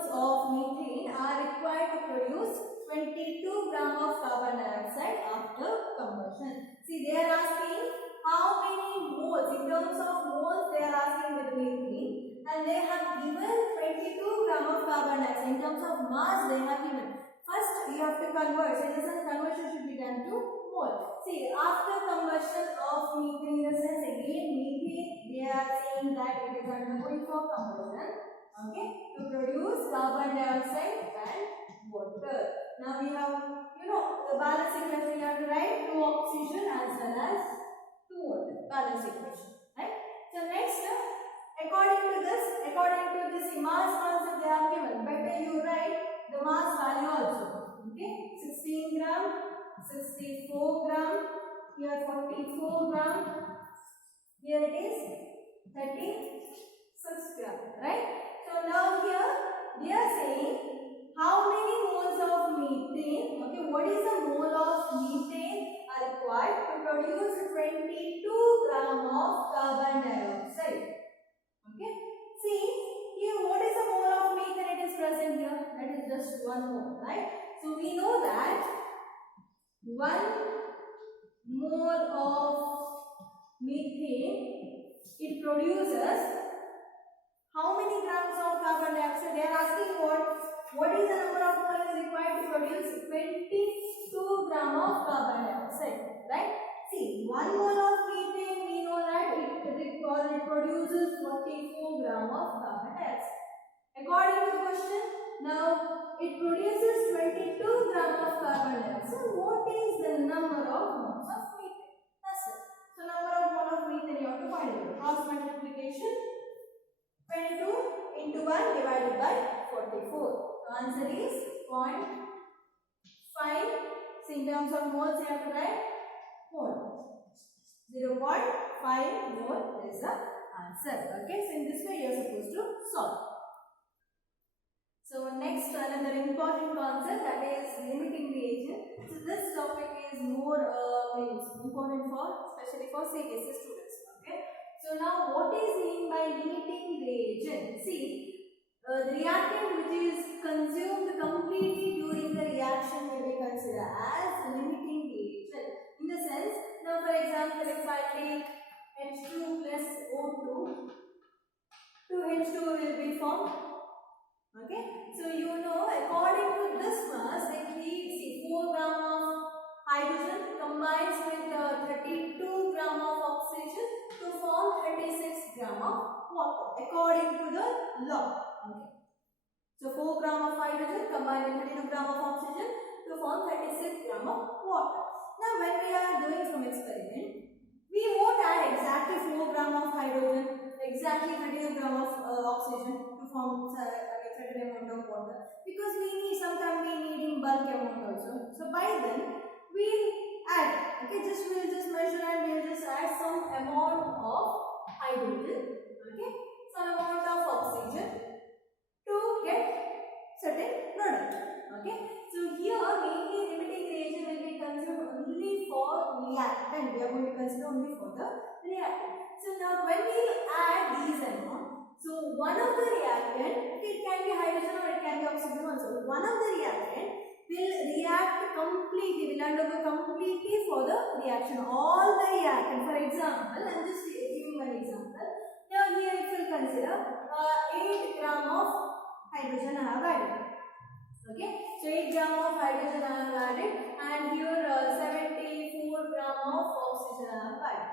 moles of methane are required to produce 22 gram of carbon dioxide after combustion. See, they are asking how many moles, in terms of moles they are asking with methane, and they have given 22 gram of carbon dioxide. In terms of mass they have given. First you have to convert, so this conversion should be done to mole. See, after combustion of methane, in the sense again methane, they are saying that it is undergoing for combustion, okay, to produce carbon dioxide and water. Now we have, the balance equation. We have to write 2 oxygen as well as 2 water. Balance equation, right? So next, according to this mass concept they are given. Better you write the mass value also. Okay, 16 gram, 64 gram, here 44 gram, here it is 36 gram, right? So now here they are saying how many moles of methane, okay, what is the mole of methane are required to produce 22 gram of carbon dioxide. Okay, see here what is the mole of methane it is present here, that is just 1 mole, right? So we know that 1 mole of methane, it produces how many grams of carbon dioxide? They are asking what is the number of moles required to produce 22 gram of carbon dioxide, right? See, 1 mole of methane, we know that it produces 44 gram of carbon dioxide. According to the question, now it produces 22 gram of carbon dioxide. What is the number of moles of methane? That's it. So number of moles of methane you have to find out. Cross multiplication, 22 into 1 divided by 44. The answer is 0.5. So in terms of moles you have to write mole. 0.5 mole is the answer. Okay, so in this way you are supposed to solve. So next, another important concept, that is limiting reagent. So this topic is more important especially for CBSE students. Okay. So now what is mean by limiting reagent? See, the reactant which is consumed completely during the reaction will be considered as limiting reagent. In the sense, now for example, if I take H2 plus O2, 2H2 will be formed. Okay, so according to this mass, they need 4 gram of hydrogen combines with 32 gram of oxygen to form 36 gram of water according to the law. Okay, so 4 gram of hydrogen combined with 32 gram of oxygen to form 36 gram of water. Now when we are doing some experiment, we won't add exactly 4 gram of hydrogen, exactly 32 gram of oxygen to form certain amount of water, because sometimes we need in bulk amount also. So by then we'll add, okay, we'll just measure and we'll just add some amount of hydrogen, okay, some amount of oxygen to get certain product. Okay, so here mainly limiting reagent will be considered only for reactant. We are going to consider only for the reactant. So now when we add these amount, so one of the reactant, okay, it can be hydrogen or it can be oxygen also. One of the reactant will react completely, will undergo completely for the reaction. All the reactant, for example, I am just giving one example. Now here it will consider 8 gram of hydrogen I have added. Okay, so 8 gram of hydrogen I have added, and here 74 gram of oxygen I have added.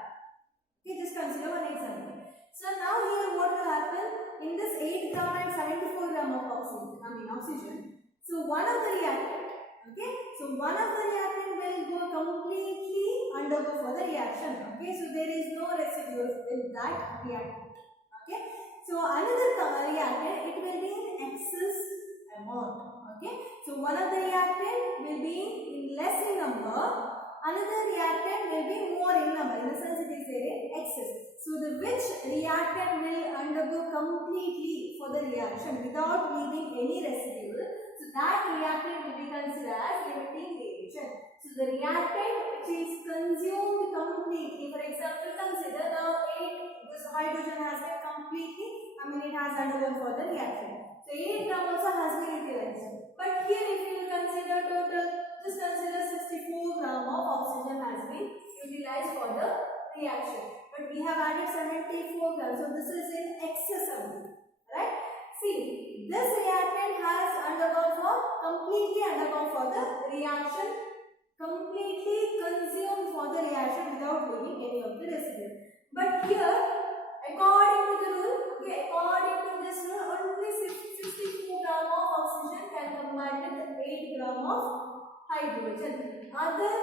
Okay, just consider one example. So now here what will happen in this 8 gram and 74 gram of oxygen. So one of the reactant, okay, so one of the reactant will go completely undergo for the reaction. Okay, so there is no residues in that reactant. Okay, so another reactant, it will be in excess amount. Okay, so one of the reactant will be in less in number. Another reactant will be more in number, in the sense it is there in excess. So the which reactant will undergo completely for the reaction without leaving any residue, so that reactant will be considered as limiting reagent. So the reactant which is consumed completely, for example, consider now this hydrogen has been completely, it has undergone for the reaction. So 8 gram also has 12. So this is in excess amount, right? See, this reactant has completely undergone for the reaction, completely consumed for the reaction without leaving any of the residue. But here, according to the rule, okay, according to this rule, only 64 gram of oxygen can combine with 8 gram of hydrogen. Other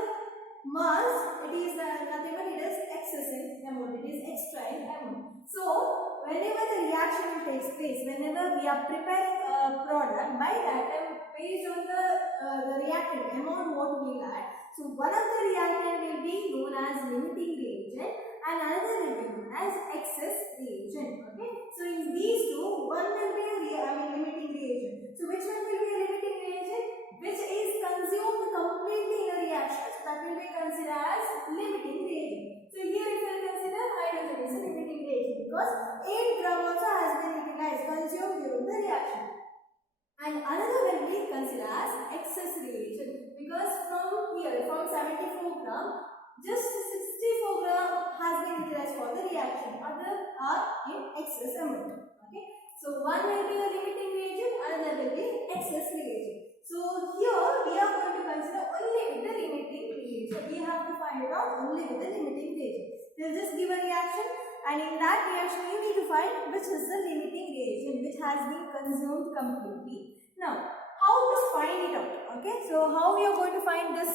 mass, it is nothing but it is excess in amount, it is extra in amount. So, whenever the reaction takes place, whenever we are preparing a product, by that time, based on the reactant amount what we add, so one of the reactant will be known as limiting reagent and another will be known as excess reagent. Okay, so in these two, one will be limiting reagent. So which one will be a limiting reagent? Which is consumed completely in a reaction, so that will be considered as limiting reagent. So here if you consider hydrogen is a limiting reagent because 8 gram also has been utilized, consumed during the reaction. And another will be considered as excess reagent because from here, from 74 gram, just 64 gram has been utilized for the reaction. Other are in excess amount. Okay, so one will be the limiting reagent, another will be excess reagent. So here we are going to consider only with the limiting reagent. We have to find it out only with the limiting reagent. We'll just give a reaction, and in that reaction you need to find which is the limiting reagent which has been consumed completely. Now, how to find it out? Okay, so how we are going to find this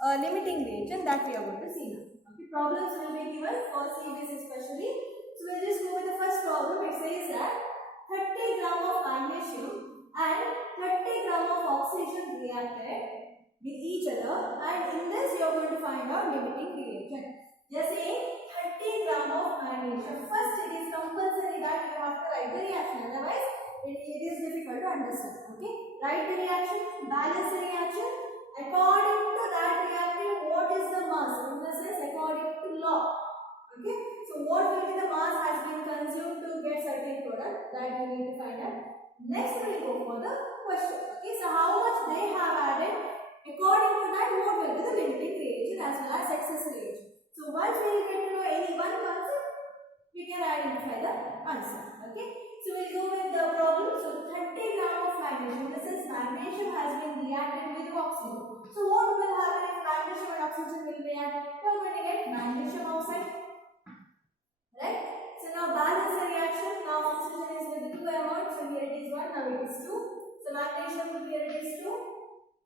limiting reagent, that we are going to see now. Okay, problems will be given for CBS especially. So we'll just go with the first problem. It says that 30 gram of magnesium and 30 gram of oxygen reacted with each other, and in this you are going to find out limiting reagent. They are saying 30 gram of magnesium. First, it is compulsory that you have to write the reaction, otherwise it is difficult to understand. Okay, write the reaction, balance the reaction. According to that reactant, what is the mass? In the sense, according to law. Okay, so what will be the mass has been consumed to get certain product, that you need to find out. Next, we will go for the question. Okay, so how much they have added? According to that, what will be the limiting reagent as well as excess reagent. So once we get to know any one concept, we can identify the answer. Okay, so we'll go with the problem. So 30 gram of magnesium. This is magnesium has been reacted with oxygen. So what will happen if magnesium and oxygen will react? We are going to get magnesium oxide. Right? So now balance the reaction. Now oxygen is with the 2 amount. So here it is 1, now it is 2. So magnesium here it is 2.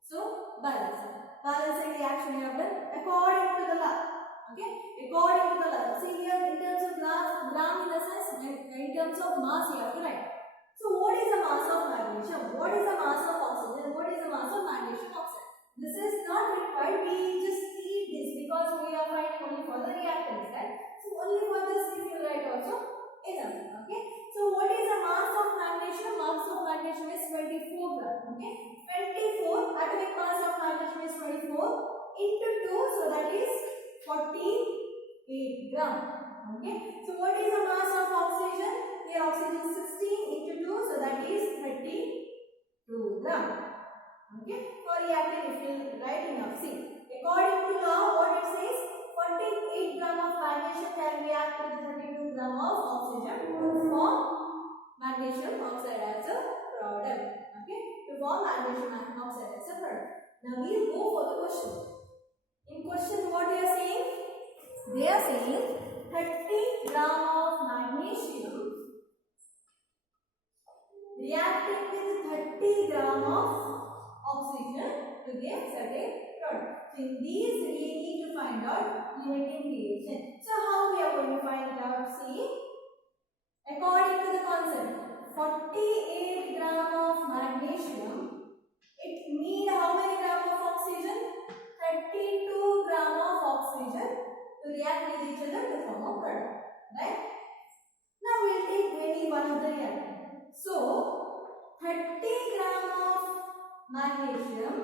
So balance. Balance the reaction we have done according to the law. Okay? According to the law. See here in terms of gram in the sense, in terms of mass you have to write. So what is the mass of magnesium? What is the mass of oxygen? What is the mass of magnesium oxide? This is not required. We just need this because we are finding only for the reactants, right? So only for this if you write also enough. Okay. So what is the mass of magnesium? Mass of magnesium is 24 gram. Okay. 24 atomic mass of magnesium is 24 into 2, so that is 48 gram. Okay. So what is the mass of oxygen? Here oxygen is 16 into 2, so that is 32 gram. Okay. For reactant, if you write enough, see, according to law, what it says, 48 gram of magnesium can react with 32 gram of oxygen to form magnesium oxide as a product. Okay, to form magnesium oxide as a product. Now we will go for the question. In question, what they are saying? They are saying 30 gram of magnesium reacting with 30 gram of oxygen to get certain product. So in these we need to find out limiting reagent. So how we are going to find it out? See, according to the concept, 48 gram of magnesium, it need how many gram of oxygen? 32 gram of oxygen to react with each other to form a product. Right? Now we will take any one of the reactant. So 30 gram of magnesium,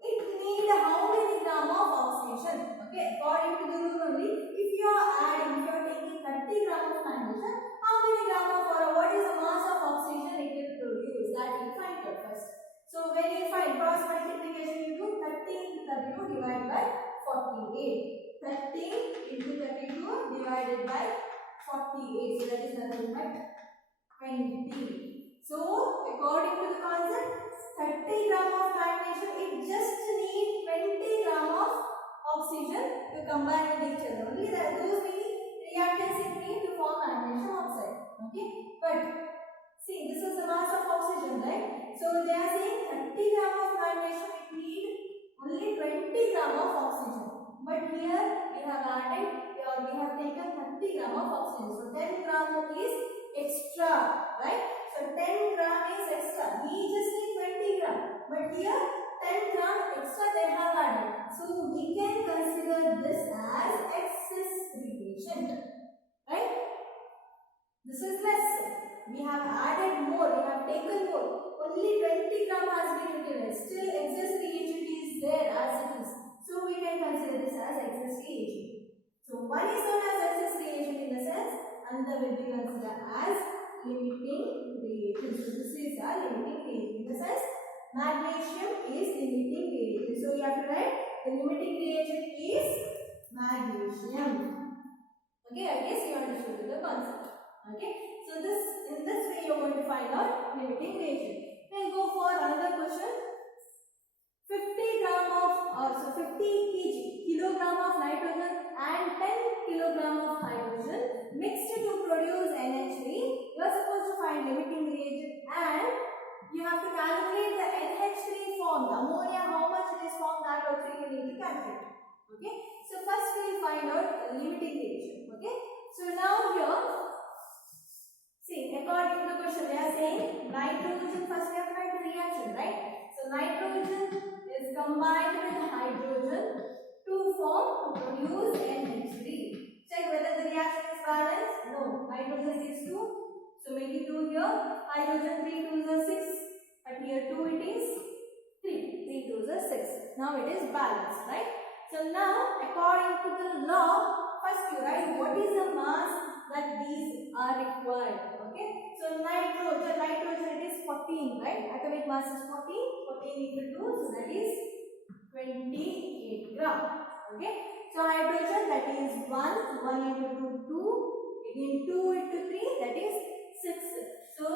it need how many gram of oxygen? Okay, according to the rule only, if you are taking 30 gram of magnesium, how many gram of, or what is the mass of oxygen it will produce? That we find out first. So when you find cross multiplication, you do 30 into 32 divided by 48. 30 into 32 divided by 48. So that is nothing but 20. So according to the concept, 30 gram of magnesium, it just needs 20 gram of oxygen to combine with each other. Only that those many reactants it need to form magnesium oxide. Okay, but see, this is the mass of oxygen, right? So they are saying 30 gram of magnesium, it need only 20 gram of oxygen. But here we have added, or we have taken 30 gram of oxygen. So 10 gram is extra, right? So 10 gram is extra. We just need 20 gram. But here 10 gram extra they have added. So we can consider this as excess reagent, right? This is less. We have added more. We have taken more. Only 20 gram has been utilized. Still excess reagent is there as it is. So we can consider this as excess reagent. So one is known as excess reagent in the sense, another will be considered as limiting reagent. So this is a limiting reagent in the sense magnesium is limiting reagent. So you have to write the limiting reagent is magnesium. Okay, I guess you understood the concept. Okay, so in this way you are going to find out limiting reagent. We'll go for another question. 50 gram of, 50 kilogram of nitrogen and 10 kilogram of hydrogen mixed to produce NH3. You are supposed to find limiting reagent and you have to calculate the NH3 form, the ammonia, how much it is formed, that also you need to calculate. Okay, so first we will find out limiting reagent. Okay, so now here, see, according to the question, they are saying nitrogen, first we have to write the reaction, right? So nitrogen is combined with hydrogen to produce NH3. Check whether the reaction is balanced. No, nitrogen is 2. So make it 2 here. Hydrogen 3 2s are 6. But here 2 it is 3. 3 2s are 6. Now it is balanced, right? So now according to the law, first you write what is the mass that these are required. Okay. So nitrogen it is 14, right? Atomic mass is 14. 14 into 2, so that is 28 gram. Okay. So hydrogen, that is 1 into 2, 2. Again 2 into 3, that is 6. So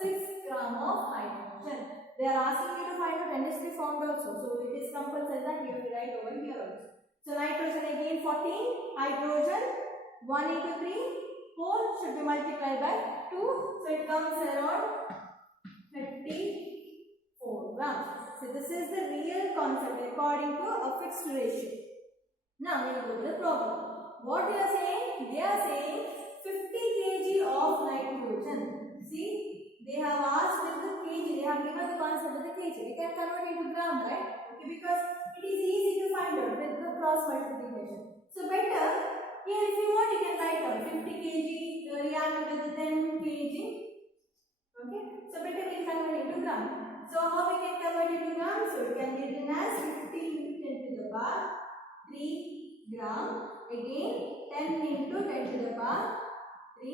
6 gram of hydrogen. They are asking you to find out NH3 formed also. So it is compulsory that you have to write over here also. So nitrogen again 14, hydrogen 1 into 3, 4 should be multiplied by 2. So it comes around 34 grams. So this is the real concept according to a fixed ratio. Now we will go to the problem. What they are saying? They are saying 50 kg of nitrogen. See, they have asked with the kg. They have given the concept with the kg. We can convert into gram, right? Okay, because it is easy to find out with the cross multiplication. So better here, if you want, you can write down 50 kg reacted with 10 kg. Okay, so better we convert into gram. So how we can convert into gram? So it can be written as 50 into 10 to the power 3 gram. Again 10 into 10 to the power 3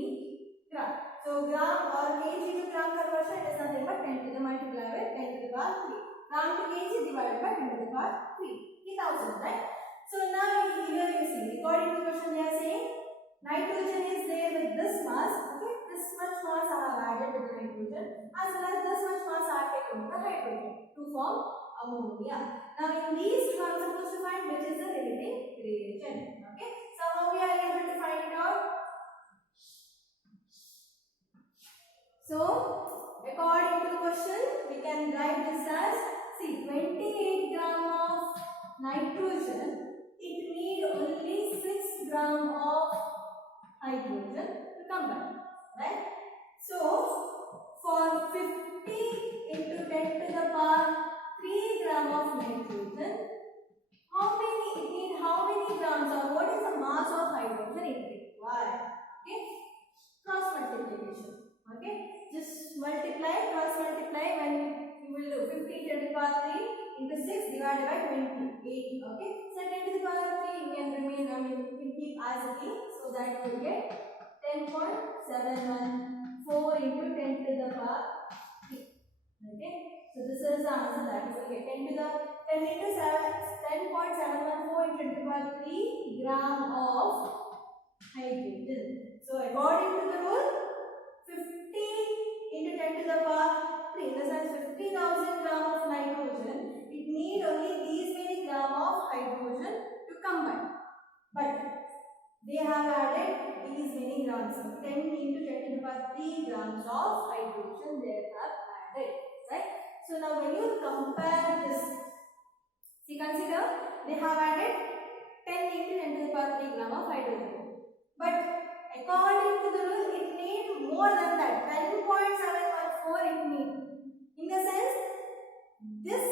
gram. So gram or kg to gram conversion is nothing but 10 to the multiply with 10 to the power 3. Gram to kg divided by 10 to the power 3. 3000, right? So now here you see, according to the question they are saying nitrogen is there with this mass. Okay, this much mass I have added to the nitrogen, as well as this much mass I have taken to the hydrogen to form ammonia. Now in these two I am supposed to find which is the limiting reagent. Okay, so how we are able to find it out? So according to the question we can write this as, see, 28 gram of nitrogen, it need only 6 gram of hydrogen to combine, right? So for 50 into 10 to the power 3 gram of nitrogen, how many grams or what is the mass of hydrogen it requires? Okay, cross multiplication. Okay, just multiply, cross multiply. When you will do 50 to the power 3 into 6 divided by 28. Okay, so 10 to the power 3 you can remain, you can keep as it is, so that you will get 10.714 into 10 to the power 3. Okay, so this is the answer that you will get 10 into 7, 10.714 into 10 to the power 3 gram of hydrogen. So So according to the rule, 50 into 10 to the power 3, in the sense 50,000 gram of nitrogen, it need only these many gram of hydrogen to combine. But they have added these many grams. So 10 into 10 to the power 3 grams of hydrogen they have added. Right? So now when you compare this, see, consider they have added 10 into 10 to the power 3 gram of hydrogen. But according to the rule, it need more than that. 10.714 it need. In the sense, this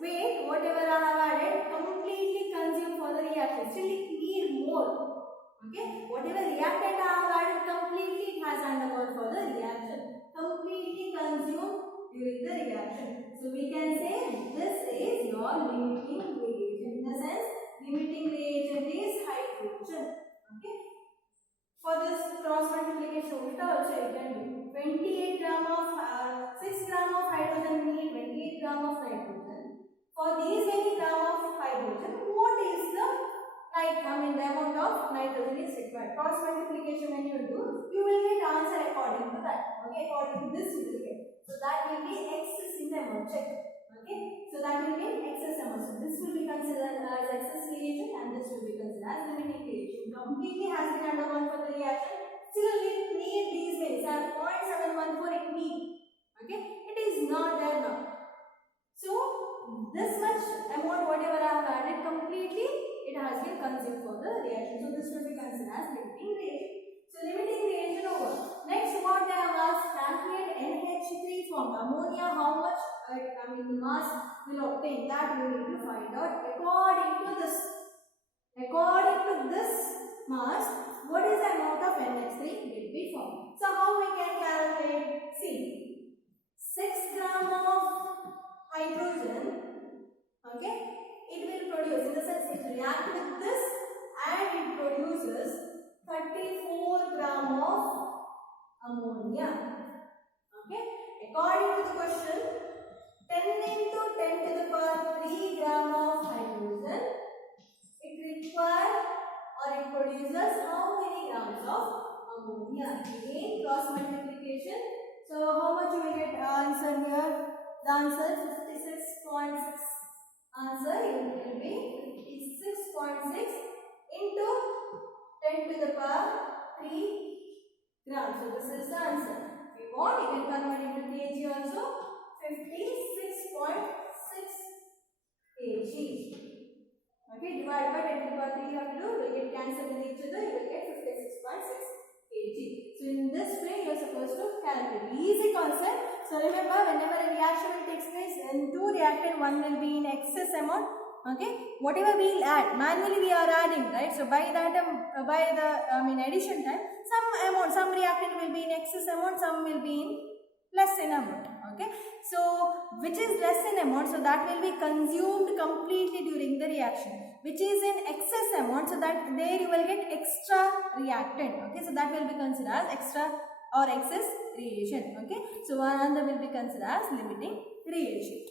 weight, whatever I have added, completely consumed for the reaction. Still it need more. Okay, whatever reactant I have added, completely it has undergone for the reaction. Completely consumed during the reaction. So we can say this is your limiting reagent. In the sense, limiting reagent is hydrogen. Okay. For this cross multiplication, also you can do 28 gram of 6 gram of hydrogen need 28 gram of nitrogen. For these many gram of hydrogen, what is the the amount of nitrogen is required? Cross multiplication when you do, you will get answer according to that. Okay, according to this you will get. So that will be excess in the amount. Check. Okay, so that will be excess amount. So this will be considered as excess reagent and this will be considered as limiting reagent. Completely has been undergone for the reaction. Still it need these many. 0.714 it need. Okay, it is not there now. So this much amount whatever I have added completely it has been consumed for the reaction. So this will be considered as limiting reagent. So limiting reagent over. Next what they have asked, calculate NH3 formed ammonia, how much the mass will obtain. That we need to find out according to this. According to this mass, what is the amount of NH3 will be formed. So how we can calculate? See, 6 gram of hydrogen, okay, it will produce, in the sense it reacts with this and it produces 34 gram of ammonia. Okay, according to the question, 10 into 10 to the power 3 gram of hydrogen, it requires or it produces how many grams of ammonia? Again cross multiplication. So how much you will get answer here? The answer 56.6. Answer it will be 56.6 into 10 to the power 3 grams. So this is the answer. If you want, you can convert into kg also. 56.6 kg. Okay, divide by 10 to the power 3 you have to do. You will get cancelled with each other. You will get 56.6 kg. So in this way you are supposed to calculate. Easy concept. So remember, whenever a reaction takes place, in two reactant, one will be in excess amount. Okay, whatever we will add, manually we are adding, right? So by that, addition time, some reactant will be in excess amount, some will be in less in amount. Okay, so which is less in amount, so that will be consumed completely during the reaction. Which is in excess amount, so that there you will get extra reactant. Okay, so that will be considered as extra or excess reagent. Okay, so another will be considered as limiting reagent.